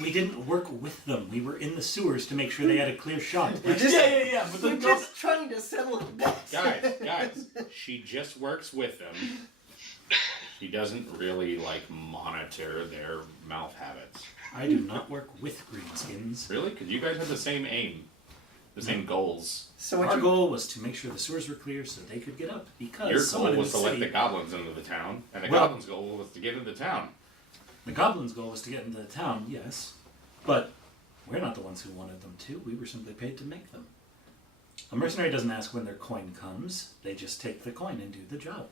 We didn't work with them. We were in the sewers to make sure they had a clear shot. We're just trying to settle it back. Guys, she just works with them. She doesn't really, monitor their mouth habits. I do not work with greenskins. Really? Because you guys have the same aim. The same goals. So our goal was to make sure the sewers were clear so they could get up. Because your someone goal was in to the let city, the goblins into the town, and the goblins' goal was to get into town. The goblins' goal was to get into the town, yes. But we're not the ones who wanted them to. We were simply paid to make them. A mercenary doesn't ask when their coin comes. They just take the coin and do the job.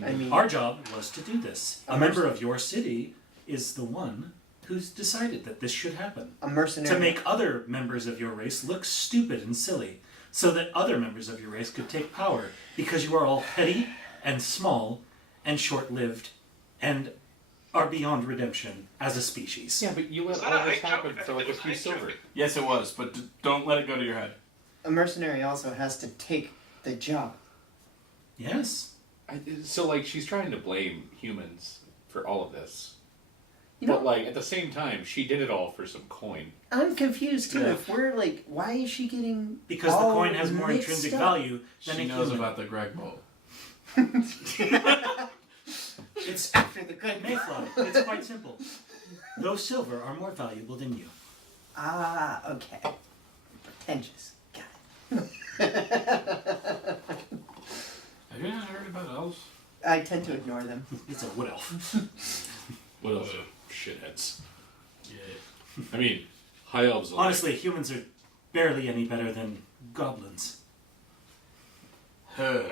I mean, our job was to do this. A member of your city is the one who's decided that this should happen. A mercenary. To make other members of your race look stupid and silly, so that other members of your race could take power, because you are all petty and small and short-lived and are beyond redemption as a species. Yeah, but you let all this happen for a few silver. Yes, it was, but don't let it go to your head. A mercenary also has to take the job. Yes. So, she's trying to blame humans for all of this. You know, But, at the same time, she did it all for some coin. I'm confused too. Yeah. If we're why is she getting Because the coin has more mixed intrinsic up? value than She a knows human. about the Greg Bowl. It's After the good Mayflower. It's quite simple. Those silver are more valuable than you. Ah, okay. Pretentious. Got it. Have you not heard about elves? I tend to ignore them. It's a wood elf. What else? Shitheads. Yeah. I mean, high elves are Honestly, humans are barely any better than goblins. Do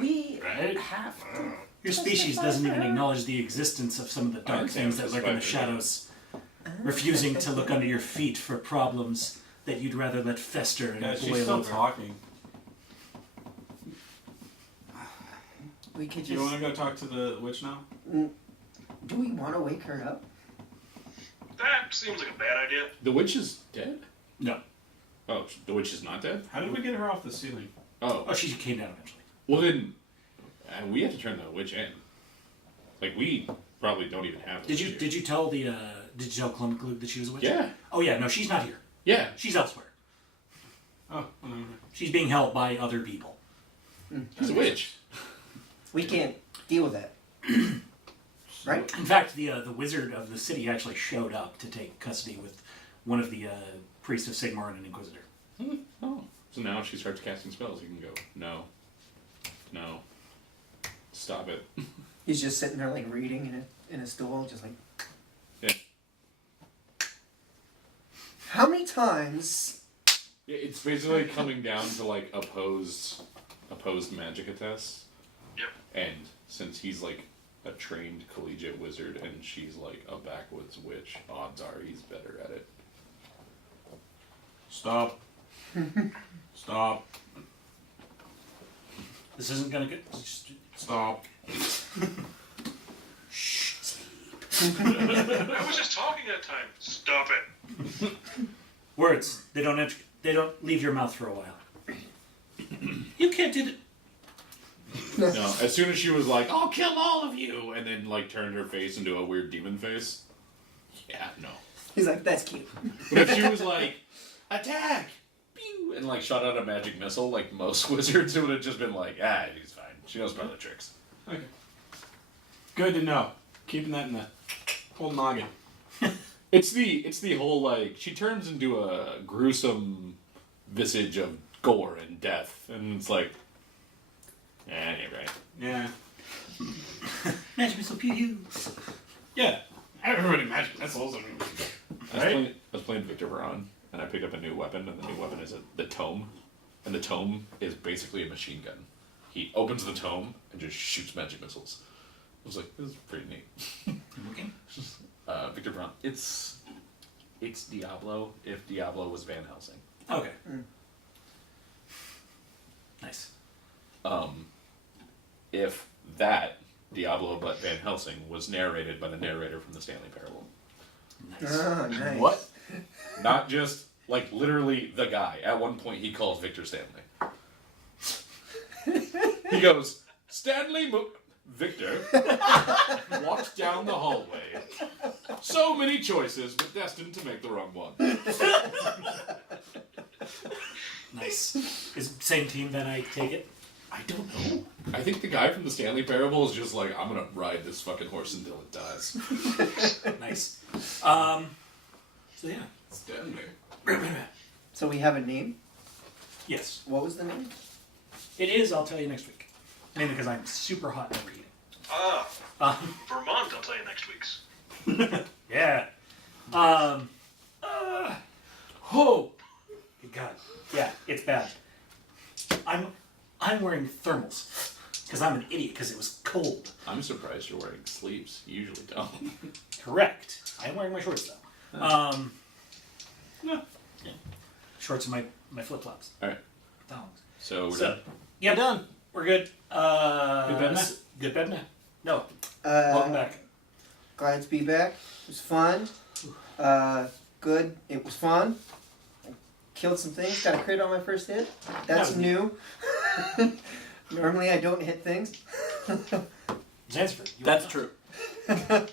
we Right? have to? Your species doesn't even acknowledge the existence of some of the dark I'd say things that it's lurk in the suspected. shadows, refusing to look under your feet for problems that you'd rather let fester and Yeah, she's boil still over. talking. We could Do you just. want to go talk to the witch now? Do we want to wake her up? That seems like a bad idea. The witch is dead? No. Oh, the witch is not dead? How did we get her off the ceiling? Oh. Oh, she came down eventually. Well, then, we have to turn the witch in. We probably don't even have the Did witch you here. did you tell the did you tell Clumklug that she was a witch? Yeah. Oh yeah, no, she's not here. Yeah. She's elsewhere. Oh, She's being held by other people. She's a witch. We can't deal with that. Right? In fact, the wizard of the city actually showed up to take custody with one of the priests of Sigmar and an inquisitor. Oh. So now if she starts casting spells, you can go, no. No. Stop it. He's just sitting there reading in a stool, just like. Yeah. How many times? It's basically coming down to opposed magicka tests. Yep. And since he's a trained collegiate wizard and she's a backwoods witch, odds are he's better at it. Stop. Stop. This isn't gonna get. Just, Stop. shh, sleep. I was just talking that time. Stop it. Words. They don't enter. They don't leave your mouth for a while. You can't do that. No, as soon as she was like, I'll kill all of you, and then turned her face into a weird demon face. Yeah, no. He's like, that's cute. But if she was like, attack! Pew! And shot out a magic missile, most wizards, it would have just been she's fine. She knows about the tricks. Okay. Good to know. Keeping that in the whole noggin. It's the whole she turns into a gruesome visage of gore and death, and it's anyway. Yeah. Magic missile pew pew. Yeah. Everybody magic missiles. I was playing Victor Veron, and I picked up a new weapon, and the new weapon is the tome, and the tome is basically a machine gun. He opens the tome and just shoots magic missiles. I was like, this is pretty neat. Okay. Victor Veron. It's Diablo if Diablo was Van Helsing. Okay. Nice. If that Diablo but Van Helsing was narrated by the narrator from the Stanley Parable. Nice. Oh, nice. What? Not just literally the guy. At one point he calls Victor Stanley. He goes, Stanley Victor walked down the hallway So many choices, but destined to make the wrong one. Nice. Is same team then, I take it? I don't know. I think the guy from the Stanley Parable is just like, I'm gonna ride this fucking horse until it dies. Nice. So yeah. Stanley. So we have a name. Yes. What was the name? It is, I'll tell you next week. Mainly because I'm super hot and overheating. Vermont, I'll tell you next week's. Yeah. Oh! Good God. Yeah, it's bad. I'm wearing thermals. Because I'm an idiot, because it was cold. I'm surprised you're wearing sleeves. You usually don't. Correct. I'm wearing my shorts, though. Yeah. Shorts and my flip-flops. Alright. Thongs. So we're So, done. yeah, done. We're good. Good bed now? Good bed now. No. Welcome back. Glad to be back. It was fun. Good. It was fun. I killed some things. Got a crit on my first hit. That's new. Normally I don't hit things. Zansford. That's true. Thank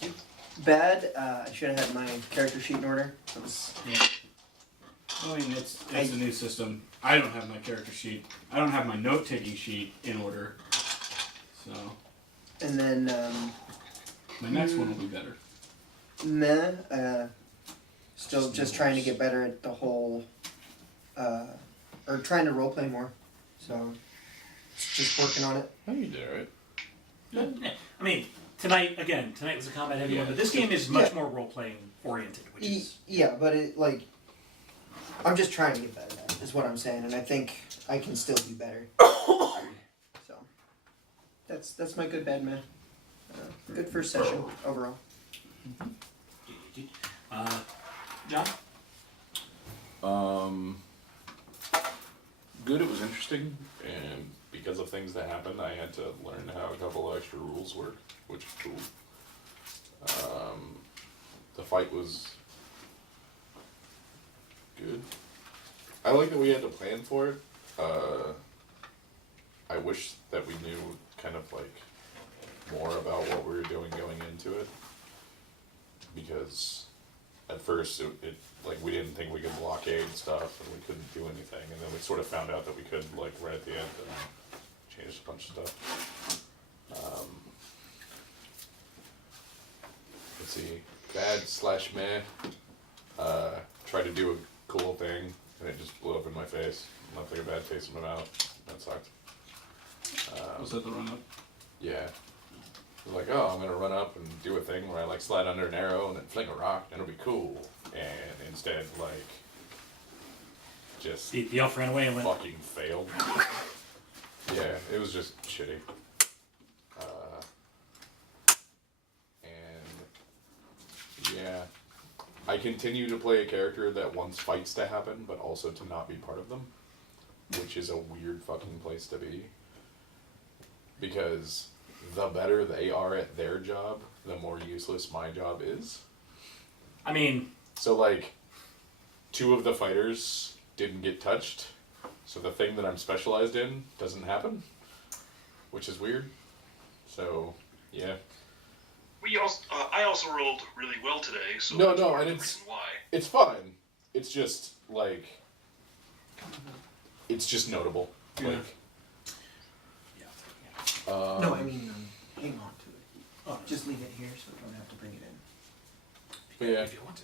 you. Bad. I should have had my character sheet in order. It was. I mean, it's a new system. I don't have my character sheet. I don't have my note-taking sheet in order. So And then my next one will be better. still just trying to get better at the whole, or trying to roleplay more. So just working on it. Oh, you did alright. Yeah. I mean, tonight was a combat heavy one, but this game is much more role-playing oriented, which is... Yeah, but it, like, I'm just trying to get better at it, is what I'm saying, and I think I can still do better. So, that's my good bad man. Good first session, overall. John? Good, it was interesting, and because of things that happened, I had to learn how a couple of extra rules work, which is cool. The fight was good. I like that we had to plan for it. I wish that we knew kind of like more about what we were doing going into it, because at first it like we didn't think we could blockade stuff and we couldn't do anything, and then we sort of found out that we could, like, right at the end, and changed a bunch of stuff. Let's see, bad/meh. Tried to do a cool thing and it just blew up in my face. Left like a bad taste in my mouth. That sucked. Was that the run-up? Yeah. It was like, oh, I'm gonna run up and do a thing where I like slide under an arrow and then fling a rock and it'll be cool. And instead, like, just The elf ran away and went... fucking failed. Yeah, it was just shitty. And yeah, I continue to play a character that wants fights to happen, but also to not be part of them, which is a weird fucking place to be. Because the better they are at their job, the more useless my job is. I mean... So, like, 2 of the fighters didn't get touched, so the thing that I'm specialized in doesn't happen, which is weird. So, yeah. I also rolled really well today, so No, that's no, part and of the it's- reason why. It's fine. It's just, like, it's just notable. Yeah. Like, No, I mean, hang on to it. Oh, just leave it here so we don't have to bring it in. but yeah, If you want to.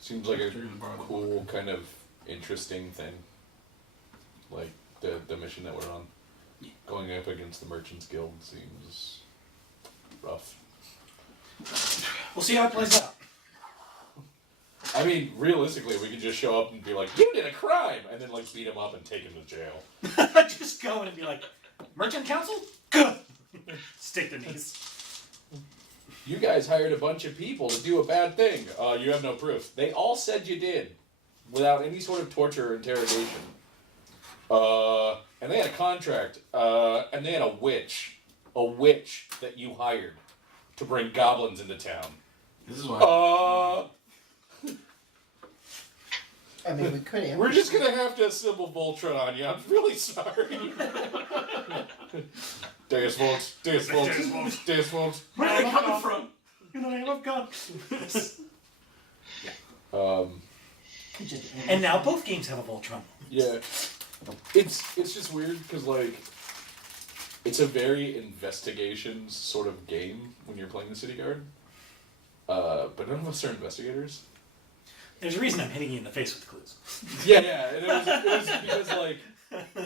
seems like a Sure, you can borrow the cool, book. kind of interesting thing. Like, the mission that we're on. Going up against the Merchants Guild seems rough. We'll see how it plays out. I mean, realistically, we could just show up and be like, you did a crime! And then, like, beat him up and take him to jail. Just go in and be like, Merchant Council? Good! Stick their knees. You guys hired a bunch of people to do a bad thing. You have no proof. They all said you did, without any sort of torture or interrogation. And they had a contract, and they had a witch that you hired to bring goblins into town. This is why. I mean, we could have. We're just gonna have to assemble Voltron on you. I'm really sorry. Deus Vult, Deus Vult, Deus Vult. Where are they coming from? In the name of God. Just And now both games have a Voltron. Yeah, it's just weird because like it's a very investigations sort of game when you're playing the city guard. But none of us are investigators. There's a reason I'm hitting you in the face with clues. Yeah, and it was because like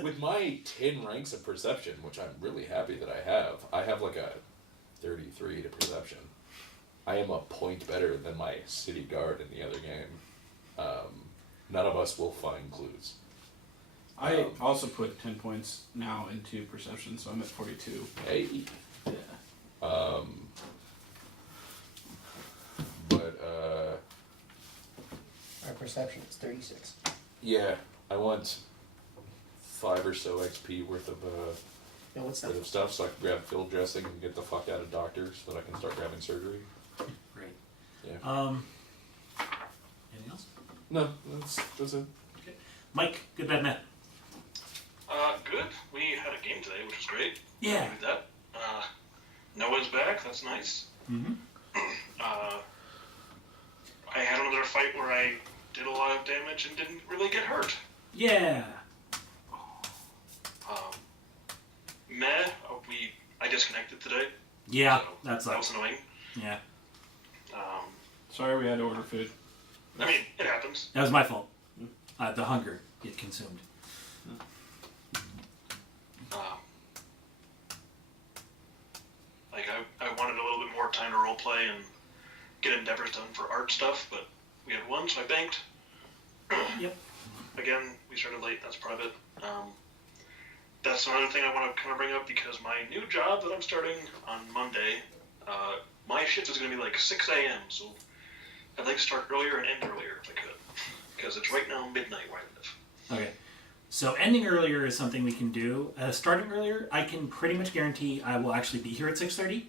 with my 10 ranks of perception, which I'm really happy that I have like a 33 to perception. I am a point better than my city guard in the other game. None of us will find clues. I also put 10 points now into perception, so I'm at 42. Hey. Yeah. But our perception is 36. yeah, I want 5 or so XP worth of No, what's that? worth of stuff so I can grab field dressing and get the fuck out of doctors so that I can start grabbing surgery. Great. Yeah. Anything else? No, that's it. Okay. Mike, good bad Matt. Good. We had a game today, which was great. Yeah. We did that. Noah's back. That's nice. Mm-hmm. I had another fight where I did a lot of damage and didn't really get hurt. Yeah. Meh. I disconnected today. Yeah, So that that was sucks. annoying. Yeah. Sorry we had to order food. I mean, it happens. That was my fault. The hunger get consumed. Like I wanted a little bit more time to roleplay and get endeavors done for art stuff, but we had one, so I banked. Yep. Again, we started late. That's part of it. That's another thing I want to kind of bring up because my new job that I'm starting on Monday, my shift is going to be like 6 a.m. So I'd like to start earlier and end earlier if I could, because it's right now midnight where I live. Okay. So ending earlier is something we can do. Starting earlier, I can pretty much guarantee I will actually be here at 6:30.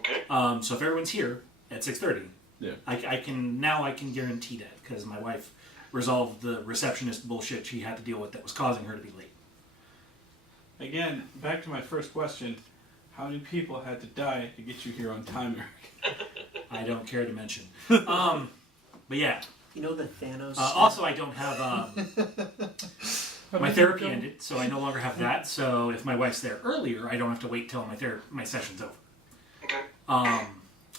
Okay. So if everyone's here at 6:30, Yeah. I can guarantee that because my wife resolved the receptionist bullshit she had to deal with that was causing her to be late. Again, back to my first question. How many people had to die to get you here on time, Eric? I don't care to mention. But yeah. You know the Thanos. Also, I don't have my therapy ended, so I no longer have that. So if my wife's there earlier, I don't have to wait till my session's over. Okay.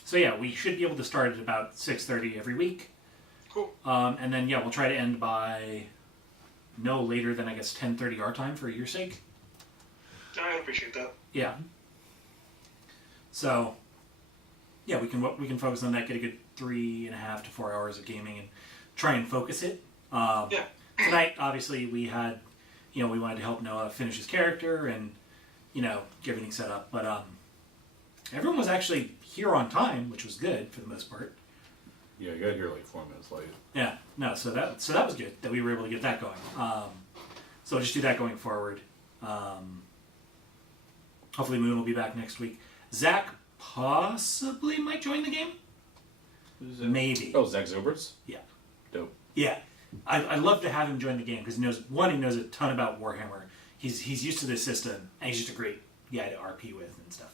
So yeah, we should be able to start at about 6:30 every week. Cool. And then yeah, we'll try to end by no later than I guess 10:30 our time for your sake. I appreciate that. Yeah. So yeah, we can focus on that, get a good 3.5 to 4 hours of gaming, and try and focus it. Yeah. Tonight, obviously, we had, we wanted to help Noah finish his character and, get everything set up. But everyone was actually here on time, which was good for the most part. Yeah, you got here like 4 minutes late. Yeah, no, so that was good that we were able to get that going. So we'll just do that going forward. Hopefully, Moon will be back next week. Zach possibly might join the game. Who's that? Maybe. Oh, Zach Zoberts? Yeah. Dope. Yeah, I'd love to have him join the game because he knows a ton about Warhammer. He's used to this system, and he's just a great guy to RP with and stuff.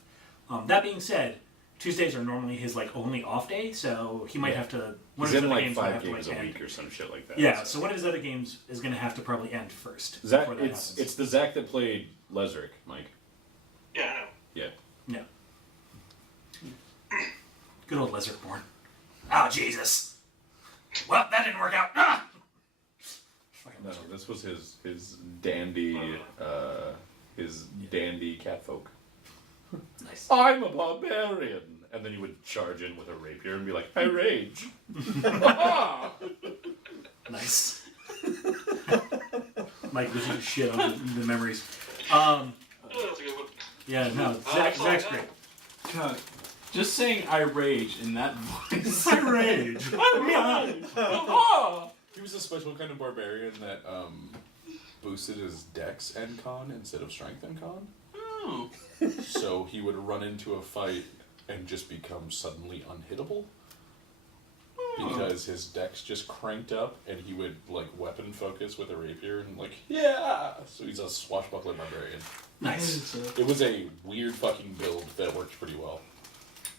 That being said, Tuesdays are normally his only off day, so he might have to. One He's of his in other like games might 5 have to, games a end. week or some shit like that. Yeah, so one of his other games is going to have to probably end first. Zach, before that it's happens. the Zach that played Lesric, Mike. Yeah, I know. Yeah. Yeah. Good old Lizardborn. Oh, Jesus. Well, that didn't work out. Ah! No, this was his dandy catfolk. Nice. I'm a barbarian, and then you would charge in with a rapier and be like, I rage. Nice. Mike was just shit on the memories. Oh, that's a good one. Yeah, no, Zach's great. God, just saying I rage in that voice. I rage. He was a special kind of barbarian that boosted his dex and con instead of strength and con. Oh. So he would run into a fight and just become suddenly unhittable. Because his dex just cranked up and he would weapon focus with a rapier and yeah! So he's a swashbuckler barbarian. Nice. It was a weird fucking build that worked pretty well.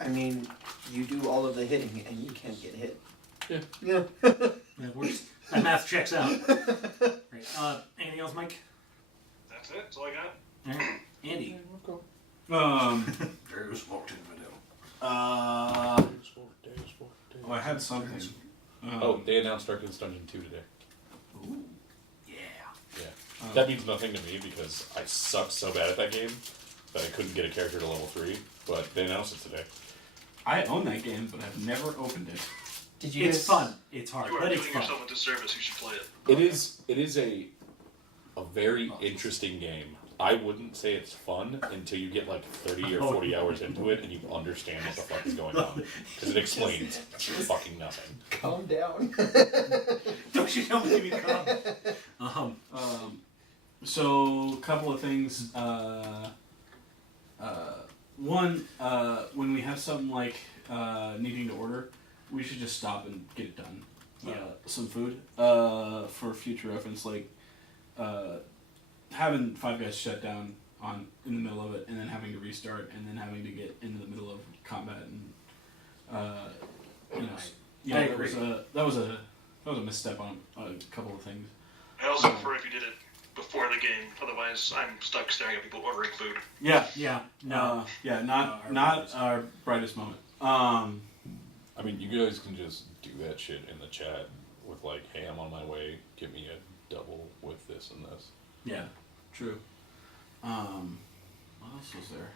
I mean, you do all of the hitting and you can't get hit. Yeah. Yeah. That works. That math checks out. Right. Anything else, Mike? That's it. That's all I got. All right. Andy. Darius walked in the middle. Oh, I had something. They announced Darkest Dungeon 2 today. Ooh. Yeah. Yeah. That means nothing to me because I sucked so bad at that game that I couldn't get a character to level 3, but they announced it today. I own that game, but I've never opened it. Did you? It's fun. It's hard, You are but it's doing fun. yourself a disservice. You should play it. It is a very interesting game. I wouldn't say it's fun until you get like 30 or 40 hours into it and you understand what the fuck is going on. Because it explains fucking nothing. Calm down. Don't you know me calm? So, a couple of things. One, when we have something like needing to order, we should just stop and get it done. Some food for future reference, like having Five Guys shut down in the middle of it, and then having to restart, and then having to get into the middle of combat, and yeah, I agree. That was a misstep on a couple of things. I also prefer if you did it before the game. Otherwise, I'm stuck staring at people ordering food. Yeah, Yeah. No. not our brightest moment. I mean, you guys can just do that shit in the chat with like, hey, I'm on my way, give me a double with this and this. Yeah. True. What else was there?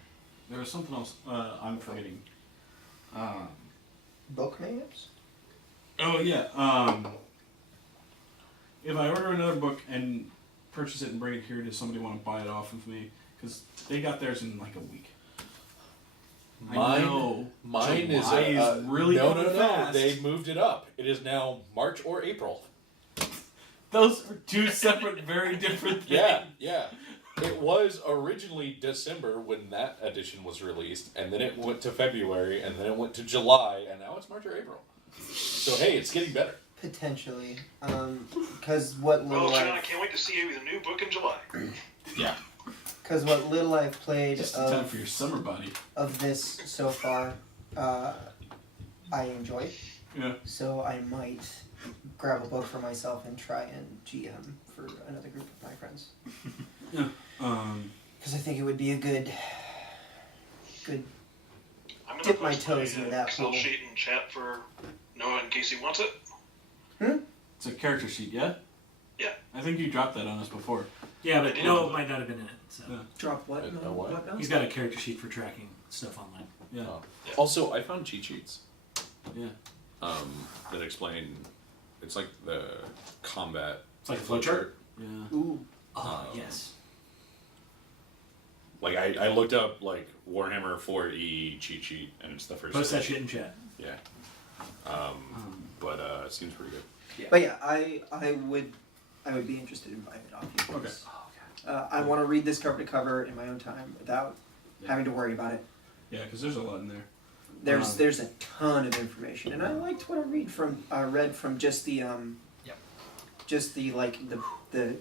There was something else I'm forgetting. Book names? Oh yeah. If I order another book and purchase it and bring it here, does somebody want to buy it off of me? Because they got theirs in like a week. I know. Mine is July is really no. going fast. They moved it up. It is now March or April. Those are two separate, very different things. Yeah. It was originally December when that edition was released, and then it went to February, and then it went to July, and now it's March or April. So hey, it's getting better. Potentially. Because what Well, little John, I I've, can't wait to see you with a new book in July. Yeah. cause what little I've played Just in time for your summer body. of this so far, I enjoy. Yeah. So I might grab a book for myself and try and GM for another group of my friends. Yeah. Because I think it would be a good I'm gonna Dip my post toes into that Excel pool. sheet in chat for Noah in case he wants it. It's a character sheet, yeah? Yeah. I think you dropped that on us before. Yeah, but no, it might not have been in it. So Yeah. drop what? A No, what? now? he's got a character sheet for tracking stuff online. Yeah. Yeah. Also, I found cheat sheets Yeah. that explain. It's like the combat. It's like a flowchart. Yeah. Ooh. Yes. Like I looked up like Warhammer 4E cheat sheet, and it's the first. Post that edition. shit in chat. Yeah. But it seems pretty good. But yeah, I would be interested in buying it off you. Okay. I want to read this cover to cover in my own time without having to worry about it. Yeah, because there's a lot in there. There's a ton of information, and I liked what I read from just the just the like the